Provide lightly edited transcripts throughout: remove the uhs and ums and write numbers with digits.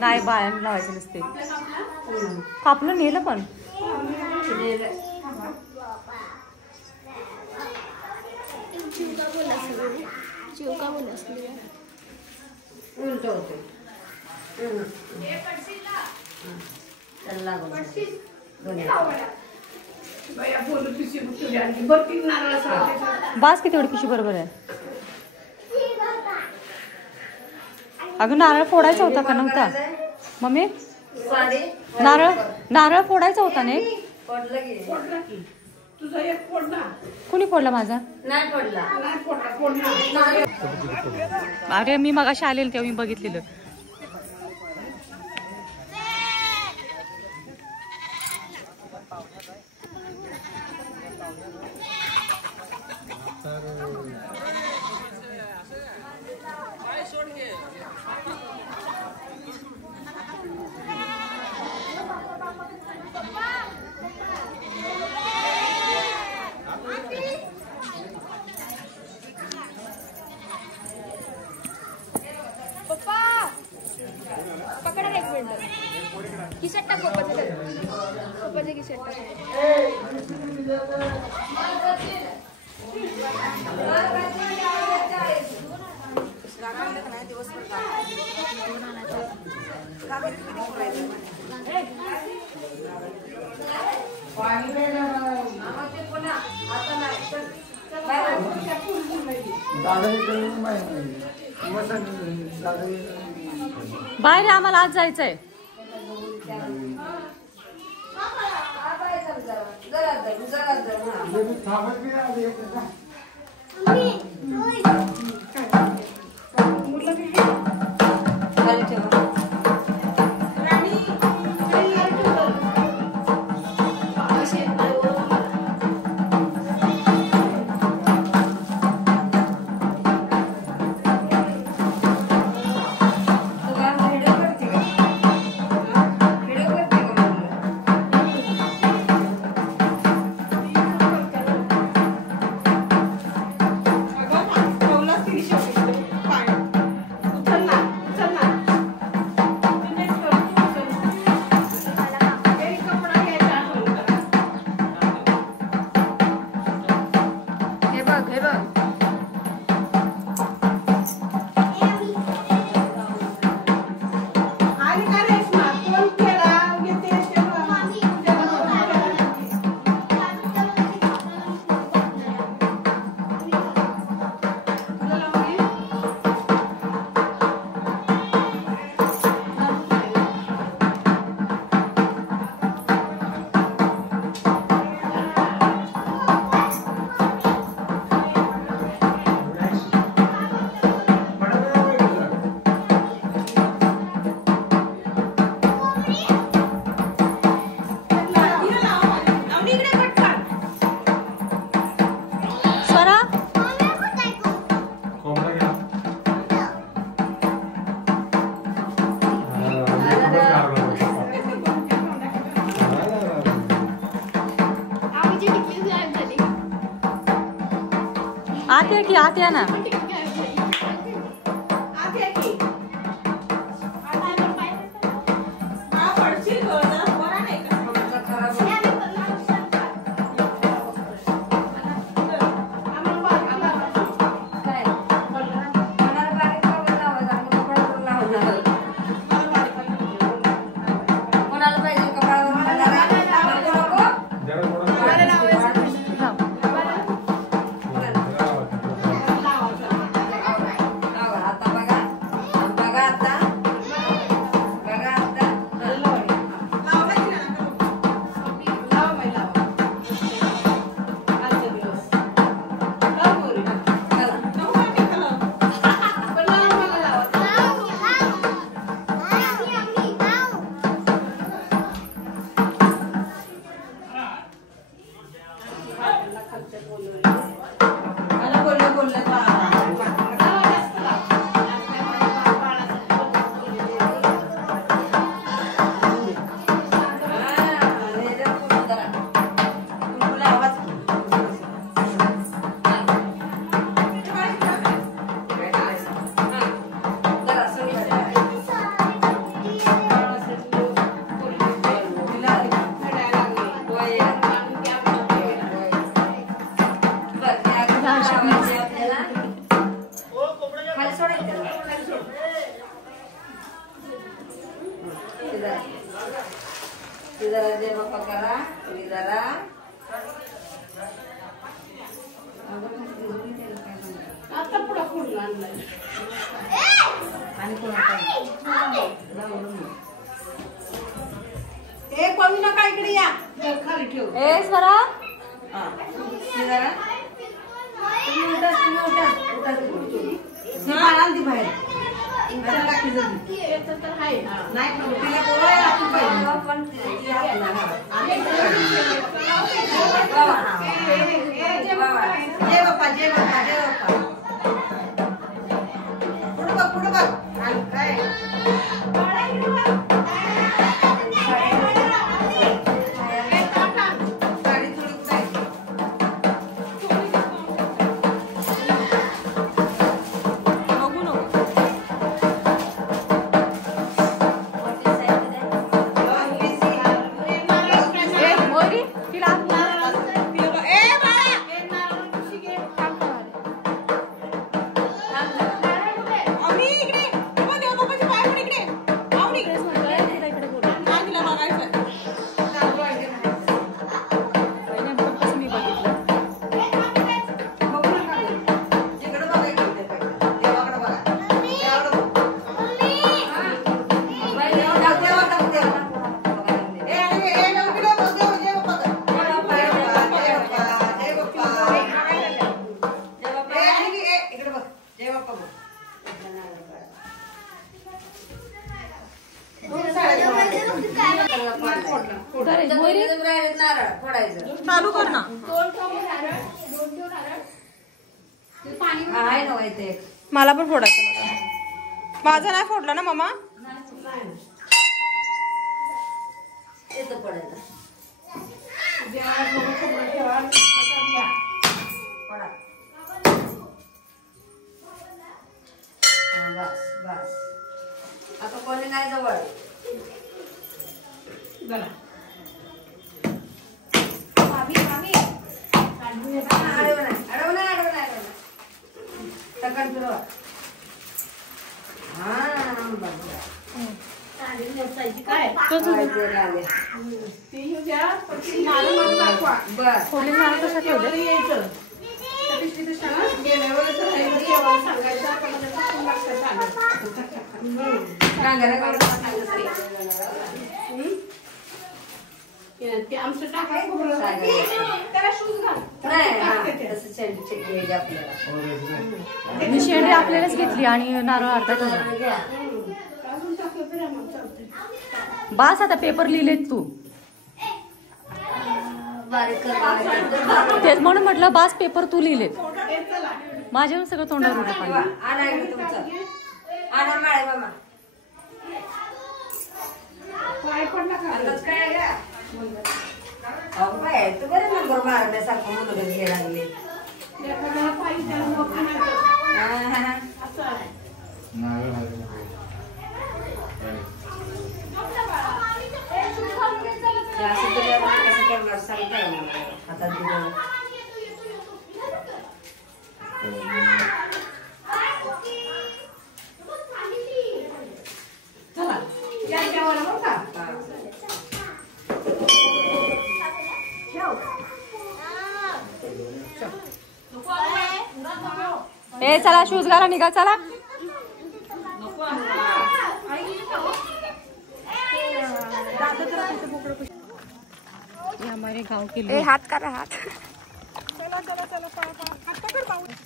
नाही बाया लावायचं नसते. कापलं नेलं पण उलट होते. बास किती एवढी पिशी बरोबर आहे. अगं नारळ फोडायचा होता का नव्हता मम्मी? नारळ फोडायचा होता ना. कुणी फोडला माझा? नाही फोडला. अरे मी मगाशी आलेलं तेव्हा मी बघितलेलं. खिशात टाक पप्पाच्या खिशात टाक. बाहेर आम्हाला आज जायचंय. आते की आते ना. जरा जय बाप्पा करा तुम्ही जरा आता पुढं फोडून आणलाय आणि ए पळू नका इकडे या खाली ठेव ए स्वरा जरा तुम्ही उठा ती बाहेर नाही तिला बोलायला पण जय बाप्पा जय बाप्पा जय बाप्पा पुढं बघ काय चालू कर ना मला पण फोडायचं माझा नाही फोडला ना मामा बस आता कोणी नाही जवळ मी शेंडी आपल्यालाच घेतली आणि नारळ अर्धा ठेवला बास आता पेपर लिहिलेत तू तेच म्हणून म्हटलं बास पेपर तू लिहिलेत माझ्यावर सगळं तोंडावर उडलं नंबर मारण्यासारखं मुलं घ्यायला लागले ए चला शूज घाला निघा चला हमारे गांव के लिए हात करा हात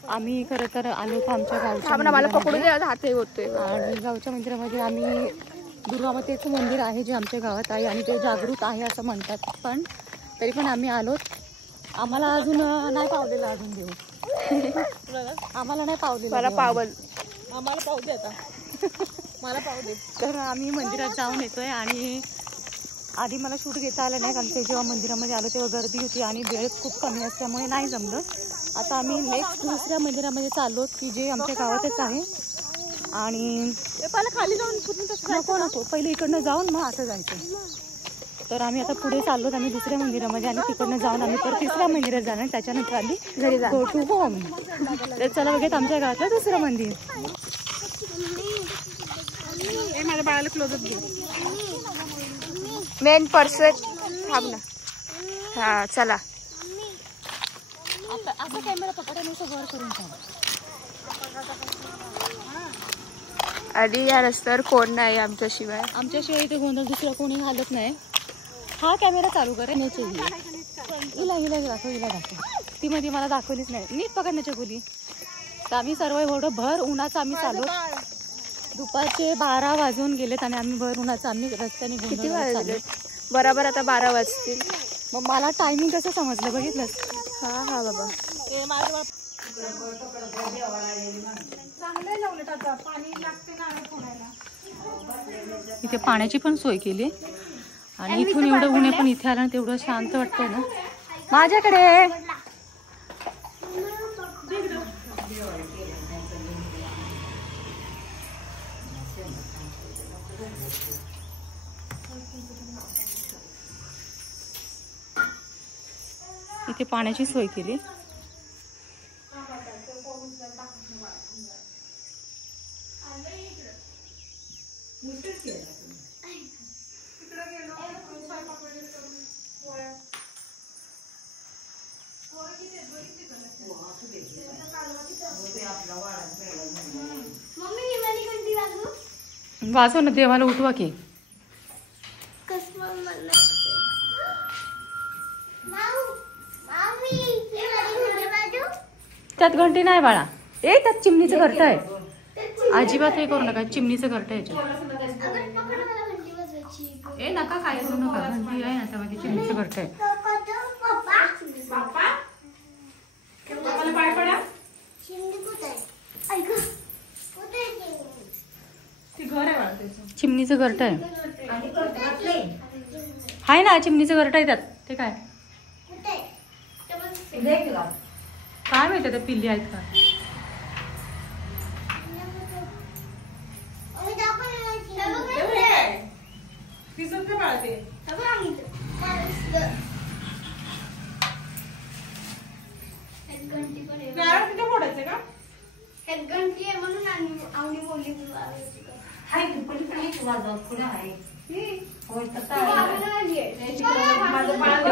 आम्ही खरं तर आलो होतो आमच्या गावच्या मला पकडून द्या हात होतोय आणि गावच्या मंदिरामध्ये आम्ही दुर्गामातेचं मंदिर आहे जे आमच्या गावात आहे आणि ते जागृत आहे असं म्हणतात पण तरी पण आम्ही आलो आम्हाला अजून नाही पावलेलं अजून देऊ आम्हाला नाही पावलेलं मला पावल आम्हाला पाहू दे आता मला पाहू दे तर आम्ही मंदिरात जाऊन येतोय आणि आधी मला शूट घेता आलं नाही कारण ते जेव्हा मंदिरामध्ये आलो तेव्हा गर्दी होती आणि वेळ खूप कमी असल्यामुळे नाही जमलं आता आम्ही नेक्स्ट दुसऱ्या मंदिरामध्ये चाललो की जे आमच्या गावातच आहे आणि खाली जाऊन नको पहिले इकडनं जाऊन मग आता जायचं तर आम्ही आता पुढे चाललो आम्ही दुसऱ्या मंदिरामध्ये आणि तिकडनं जाऊन आम्ही परत तिसऱ्या मंदिरात जाणार त्याच्यानंतर आम्ही घरी गो टू होम तर चला बघेत आमच्या गावातलं दुसरं मंदिर माझ्या बाळाला क्लोजअप घे. मेन पर्सन थांब ना. हा चला. असं कॅमेरा पकडायला वर करून ठेव. आणि या रस्त्यावर कोण नाही आमच्याशिवाय. इथे गोंधळ दुसरं कोणी घालत नाही. हा कॅमेरा चालू कर. हिला दाखव. ती मध्ये मला दाखवलीच नाही. नीट पकडण्याच्या खोली. तर आम्ही सर्व एवढं भर उन्हाचं आम्ही चालू. दुपारचे 12 वाजून गेलेत आणि आम्ही भर उन्हाचं आम्ही रस्त्याने किती वाजले? बरोबर आता 12 वाजतील. मग मला टायमिंग कसं समजलं बघितलं. हा बाबा. इथे पाण्याची पण सोय केली आणि इथून एवढं ऊन आहे पण इथे आलं तेवढं शांत वाटतंय ना. माझ्याकडे इथे पाण्याची सोय केली. वाजव ना, देवाला उठवा की. त्यात घंटी नाही बाळा. त्यात चिमणीचं घरट आहे. अजिबात हे करू नका. चिमणीचं घरट आहे याच्यात. नका काय करू नका. घंटी आहे ना त्यामध्ये चिमणीचं घरट आहे. चिमणीचं घरट आहे. हाय ना चिमणीचं घरट आहे त्यात. ते काय काय माहिती त्या पिल्ली आहेत का.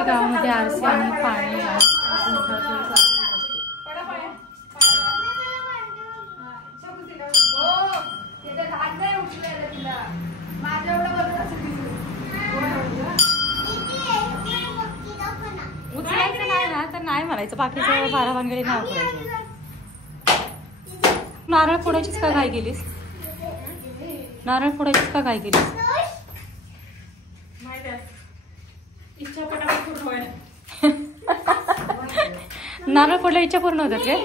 गावामध्ये आरसी आणि पाणी उचलायचं नाही ना तर नाही म्हणायचं. बाकीचं 12 भानगडी नाही करायचं. नारळ फोडायचीच का काय केलीस? नारळ फोडायचीच का काय केलीस? नारळ फोडल्या इच्छा पूर्ण होतात काय?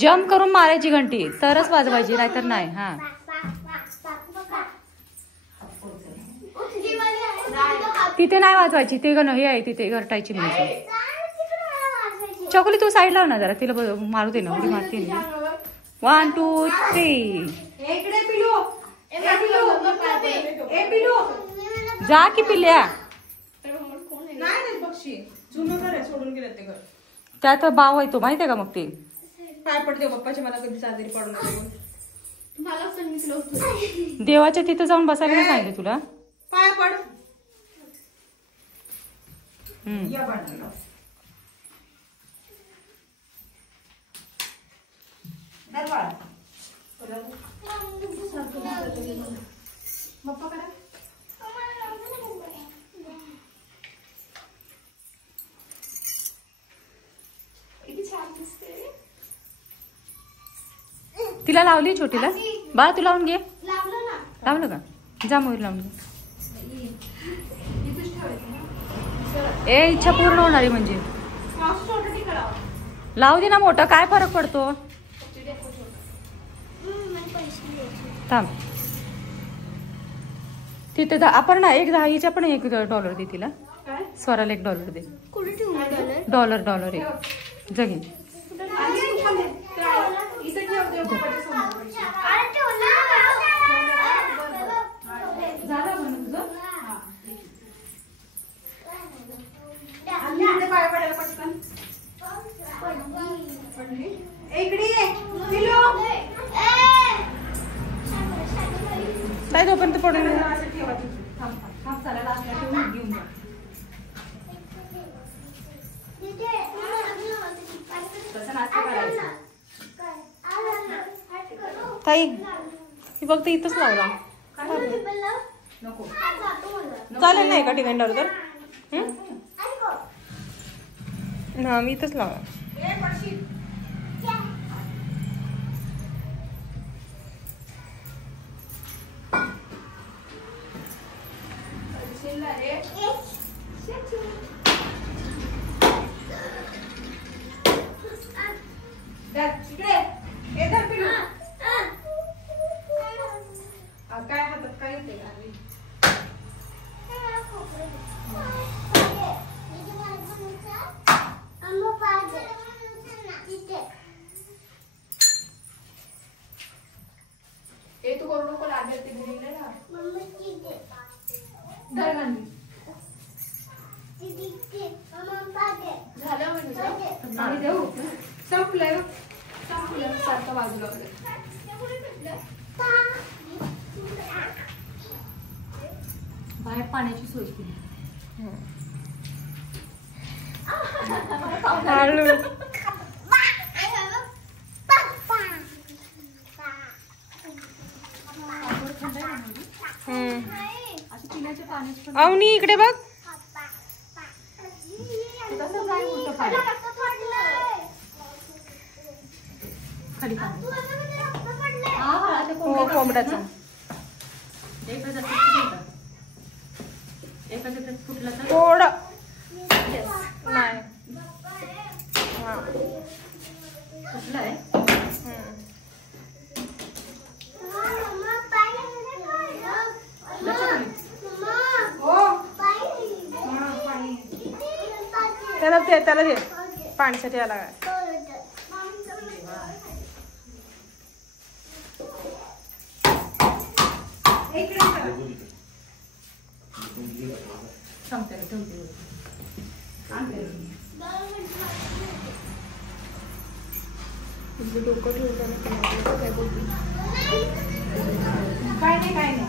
जम्प करून मारायची घंटी तरच वाजवायची नाही तर नाही. हा तिथे नाही वाजवायची. ते हे आहे तिथे घरटायची म्हणजे. चकोली तू साईड लाव ना जरा. तिला मारू दे ना. उडी मारते. 1 2 3 जा की पिल्ल्या. त्यात बाव आहे तो माहिती आहे का. मग ते पाय पडते पप्पाच्या. मला कधी चादरी पाडून देवाच्या तिथं जाऊन बसायला नाही सांगितलं तुला. पाय पड. तिला लावली छोटीला. बाळा तू लावून घे. लावलं का. जा मोर लावून घे. इच्छा पूर्ण होणारी म्हणजे. लावू दे ना मोठं. काय फरक पडतो. थांब. तिथे आपण ना एक 10च्या पण $1 दे तिला. स्वराला $1 दे. डॉलर एक जगी. पडून चालायला असल्या घेऊन जा. ताई ही फक्त इथंच लावला चालेल नाही का डिव्हेंडर तर हा मी इथंच लावला. काय हातात काय येते तू करू नको लागेल ते मुलीला झालं म्हणजे देऊ संपलंय सारखं बाजूला बाहेर पाण्याची सोय केली. अवनी इकडे बघ. खाली कोंबड्याचा फुटला तर थोडं नाही फुटलाय. त्याला दे पाण्यासाठी आला काय. डोकं ठेवताना काय बोलते काय नाही काय नाही.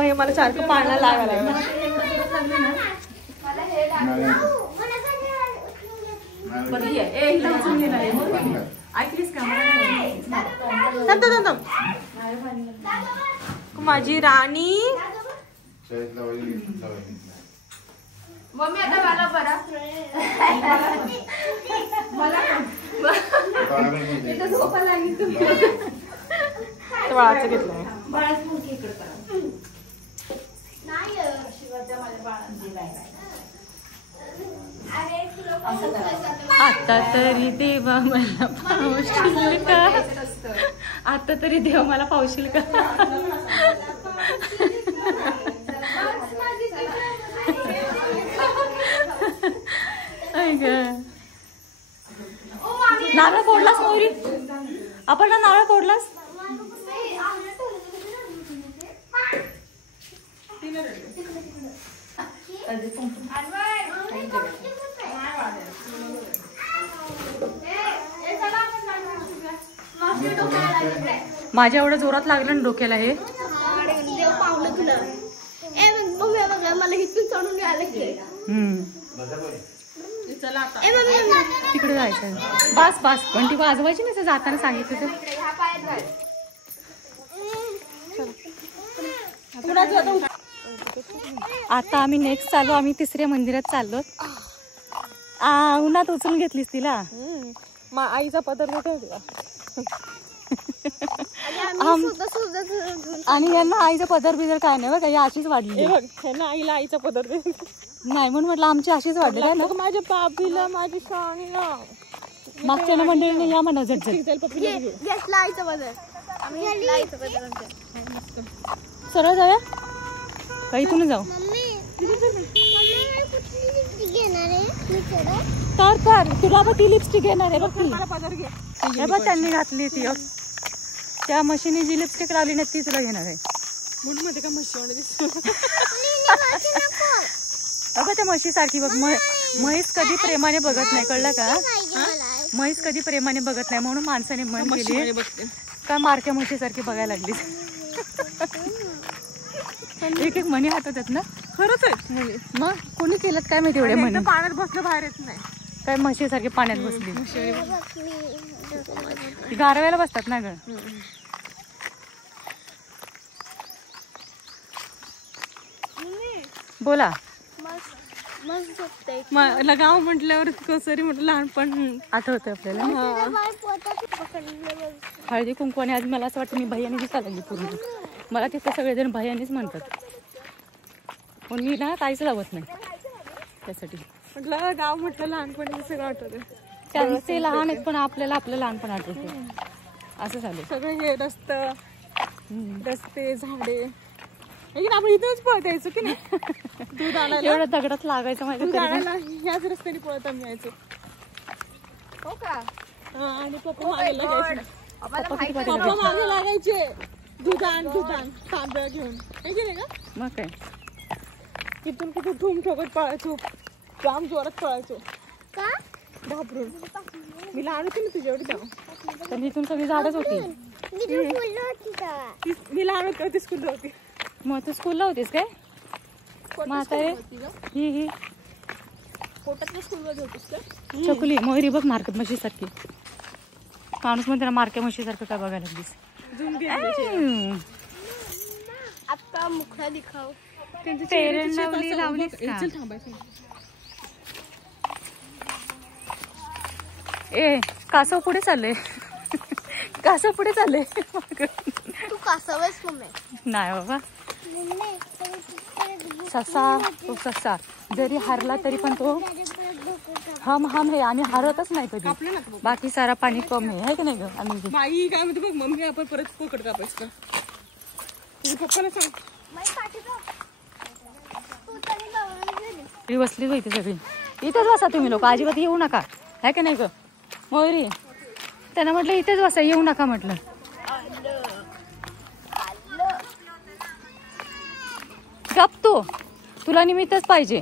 हे मला सारखं पाण्याला लागायला ऐकलीस का माझी राणी. मम्मी आता मला बरा झोपा लागली बाळाचं घेतलंय. बाळाच मोठी इकडे करा नाही शिवाच्या माझ्या बाळांची आता तरी देवा मला पावशील का. आता तरी देवा मला पावशील का. नारळ फोडलास मोरी. आपण ना नारळ फोडलास. माझ्या एवढं जोरात लागलं ना डोक्याला हे. तिकडे जायचं बास बास पण ती वाजवायची नाही जाताना सांगितलं तर. आता आम्ही नेक्स्ट चालू. आम्ही तिसऱ्या मंदिरात चाललो. उन्हात उचलून घेतलीस तिला. आईचा पदर कुठे होता आणि यांना आईचा पदर बिदर काय नाही बघा. ही अशीच वाढली आईला आईचा पदर नाही म्हणून म्हटलं आमची अशीच वाढली ना. माझ्या पापीला माझी शाणीला मागच्या ना मंडळीने या म्हणा झटझट सरळ जाऊया काही इथून जाऊ तर तुला बघ ती लिपस्टिक घेणार आहे बघ ती. हे बघ त्यांनी घातली ती त्या मशीने जी लिपस्टिक लावली ना ती तुला घेणार आहे. म्हणून मध्ये का म्हशी दिसतो. अगं त्या म्हशीसारखी बघ. म्हैस कधी प्रेमाने बघत नाही, कळलं का? म्हैस कधी प्रेमाने बघत नाही म्हणून माणसाने मन केली का मारक्या म्हशीसारखी बघायला लागली. एक एक म्हणी हातात ना. खरंच आहे. मग कोणी केलं काय माहिती एवढे म्हणी. पाण्यात बसलं बाहेर येत नाही काय म्हशीसारखी पाण्यात बसली. गारव्याला बसतात ना ग. बोला. लगाव म्हटल्यावर कसरी म्हटलं लहानपण आठवतं आपल्याला. हळदी कुंकवाने आज मला असं वाटतं मी भैयाने दिसायला लागली पूर्ण. मला तिथे सगळेजण भैयानेच म्हणतात पण मी ना काहीच लावत नाही त्यासाठी. म्हटलं गाव म्हटलं लहानपणी सगळं आठवतं. त्यांचे लहान आहेत पण आपल्याला आपलं लहानपण आठवतं. असं झालं सगळं. हे रस्ते झाडे आपण इथूनच पळत यायचो की नाही. दूध आणायला एवढं दगडात लागायचं माझ्या. ह्याच रस्त्याने पळत आम्ही यायचो. हो का? आणि पप्पा मागे लागायचे. दुधान तांदळ घेऊन नाही का. मग काय तिथून कुठे ठुम ठोकत पळायचो. जाम जोरात पळायचो का घाबरून. मी लहान होती ना तुझ्या एवढी तेव्हा. तर इथून सगळी झाडच होती. मी लहान होती ती स्कूलला होती. मग तू स्कूलला होतीस काय? मग आता ही पोटातल्या स्कूलमध्ये होतीस का? चकुली मोहरी बघ मार्केट म्हशी सारखी. माणूस म्हणते ना मार्केट म्हशी सारखं काय बघायला लागलीस. आपका मुखडा दिखाओ. लावलीस ए कासव पुढे चालले. कासव पुढे चालले. तू कासव आहेस मम्मी? नाही बाबा. ससा जरी हारला तरी पण तो हम हे आम्ही हारतच नाही कधी. बाकी सारा पाणी कम आहे की नाही ग. आम्ही बाई काय म्हणते बघ मम्मी आपण परत पकड कापायच का. तुझ्या पप्पाला सांग. बसली होती सगळी. इथेच बसा तुम्ही लोक. अजिबात येऊ नका आहे की नाही ग मयुरी. त्यांना म्हटलं इथेच बसा येऊ नका म्हटलं. गप तू. तुला निमित्तच पाहिजे.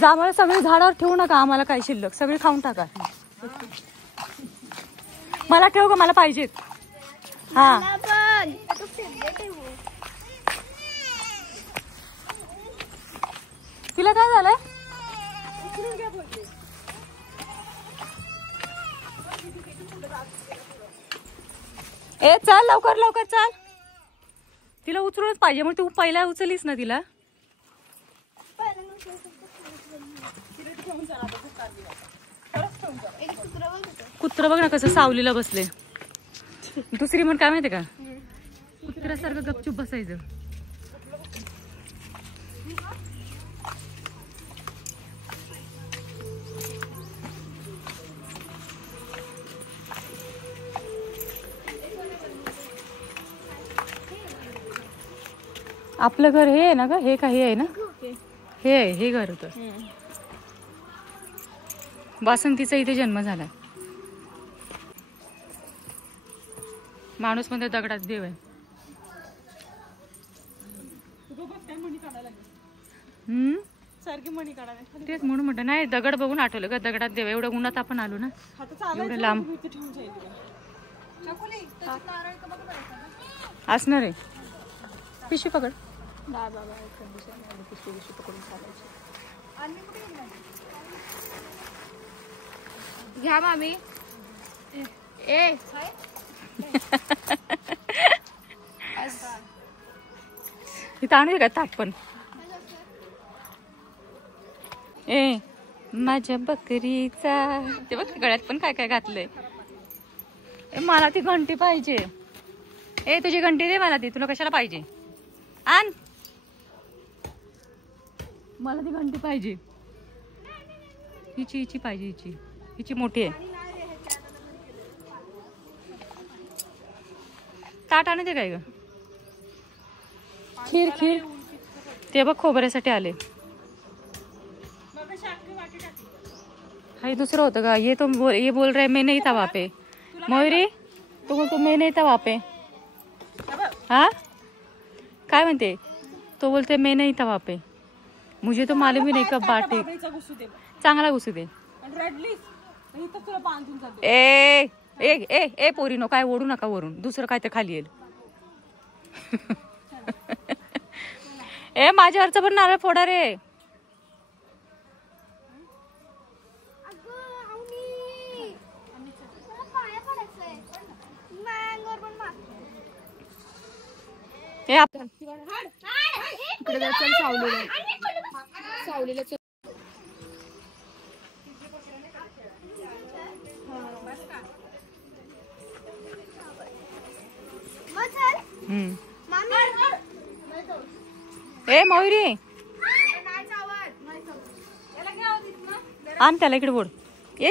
जांभळं सगळी झाडावर ठेवू नका. आम्हाला काय शिल्लक सगळी खाऊन टाका. मला ठेव ग मला पाहिजेत. हा तिला काय झालंय. ए चल लवकर लवकर चल. तिला उचलूनच पाहिजे मग तू पहिला उचलीस ना तिला. कुत्र बघ ना कसं सावलीला बसले. दुसरी म्हण काय माहिती का कुत्र्यासारखं गपचूप बसायचं. आपलं घर हे आहे ना ग. हे काही आहे ना. हे आहे हे घर होतं. वासंतीचा इथे जन्म झाला. माणूस मध्ये दगडात देव आहे. तेच म्हणून म्हटलं नाही दगड बघून आठवलं ग. दगडात देव. एवढं उन्हात आपण आलो ना एवढं लांब असणार आहे. पिशवी पकड. घ्या मामी. ए इथं आणू का ताट पण. ए माझ्या बकरीचा. ते बघ गळ्यात पण काय काय घातलंय. मला ती घंटी पाहिजे. ए तुझी घंटी दे मला ती. तुला कशाला पाहिजे. आण मला ती घंटी पाहिजे. हिची पाहिजे. हिची मोठी आहे. ताट आणते काय ग. खीर ते बघ खोबऱ्यासाठी आले. काही दुसरं होतं का? ये बोल रहा है मैं नहीं था वहाँ पे. मयुरी तो बोलतो मैं नहीं था वहाँ पे. हाँ काय म्हणते? तो बोलते मैं नहीं था वहाँ पे. मुझे तो मालूम ही नहीं कब बात ठीक. चांगला घुसू दे. ए ए ए ए पोरीनो काय ओढू नका वरून, दुसरं काय तर खाली येईल. ए माझ्यावरचं पण नारळ फोडा रे. ए सावलीला चल. ए मयुरी आण त्याला इकडे बोल. ये